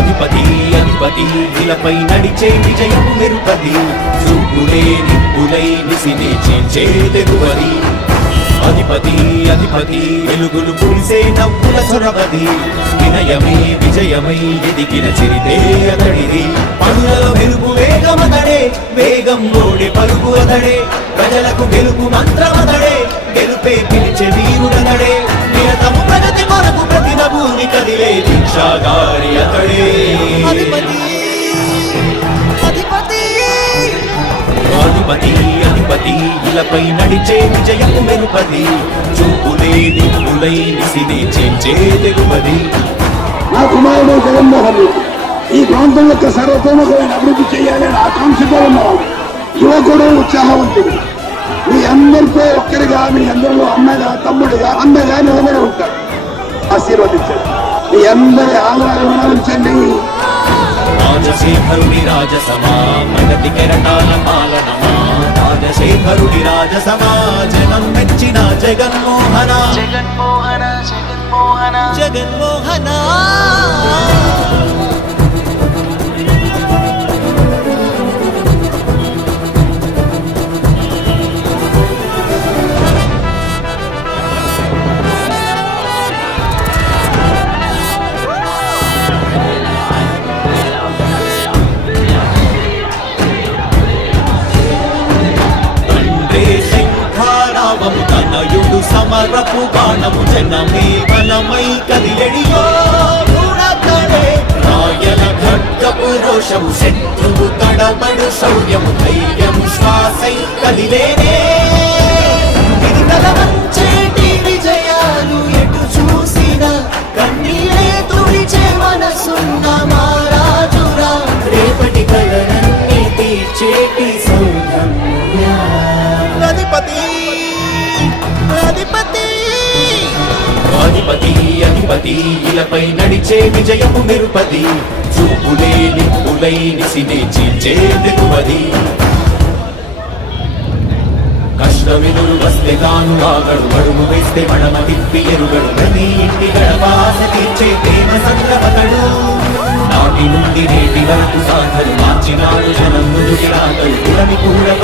అధిపతి అధిపతి ఇలపై నడిచే విజయము మెరుపది చూపులే నిప్పులై నిసిని చేంచే తెగువది అధిపతి అధిపతి వెలుగులు పులిసే నవ్వుల చొరవది వినయమై విజయమై ఎదిగిన చరితే అతడిది పనులలో వెలుగు వేగమతడే వేగం ఓడే పలుకు అతడే ప్రజలకు గెలుపు మంత్రమతడే గెలుపే పిలిచే వీరుడతడే నిరతము ప్రగతి కొరకు ప్రతిన భూమి కదిలే దీక్షాగారి అతడే అధిపతి అధిపతి ఇలపై నడిచే విజయము మెరుపది చూపులే నిప్పులై నిసిని చేంచే తెగువది నా కుమారుడు జగన్మోహన్ రెడ్డి ఈ ప్రాంతం యొక్క సర్వతోముఖమైన అభివృద్ధి చేయాలని ఆకాంక్షతో ఉన్నవాడు యువకుడు ఉత్సాహవంతుడు మీ అందరితో ఒక్కరిగా మీ అందరిలో అన్నగా తమ్ముడుగా అన్నగా నిలబడి ఉంటాడు ఆశీర్వదించండి మీ అందరి ఆదరణ ఉంచండి రాజశేఖరుడి రాజసమా ప్రగతి కెరటాల పాలనమా రాజశేఖరుడి రాజసమా జనం మెచ్చిన జగన్మోహన జగన్మోహన జగన్మోహన జగన్మోహన తనయుడు సమరపు బాణము జనమే బలమై కదిలెడియో రాయల ఖడ్గపు రోషము శత్రువు తడబడు శౌర్యము ధైర్యము శ్వాసై కదిలేనే ఇది కలవంచేటి విజయాలు ఎటు చూసిన కన్నీరే తుడిచే మనసున్న మారాజురా రేపటి కలనన్ని తీర్చేటి సౌందర్య అధిపతి అధిపతి అధిపతి ఇలపై నడిచే విజయము మెరుపది చూపులే నిప్పులై నిసిని చీల్చే తెగువది కష్టమెదురు వస్తే తాను ఆగడు అడుగు వేస్తే మడమ తిప్పి ఎరుగడు ప్రతి ఇంటి గడపాస తీర్చే ప్రేమ సంద్రపతడు నాటి నుండి నేటి వరకు సాధలు మార్చినాడు జనం ముందుకి రాగడు కులమి కూడా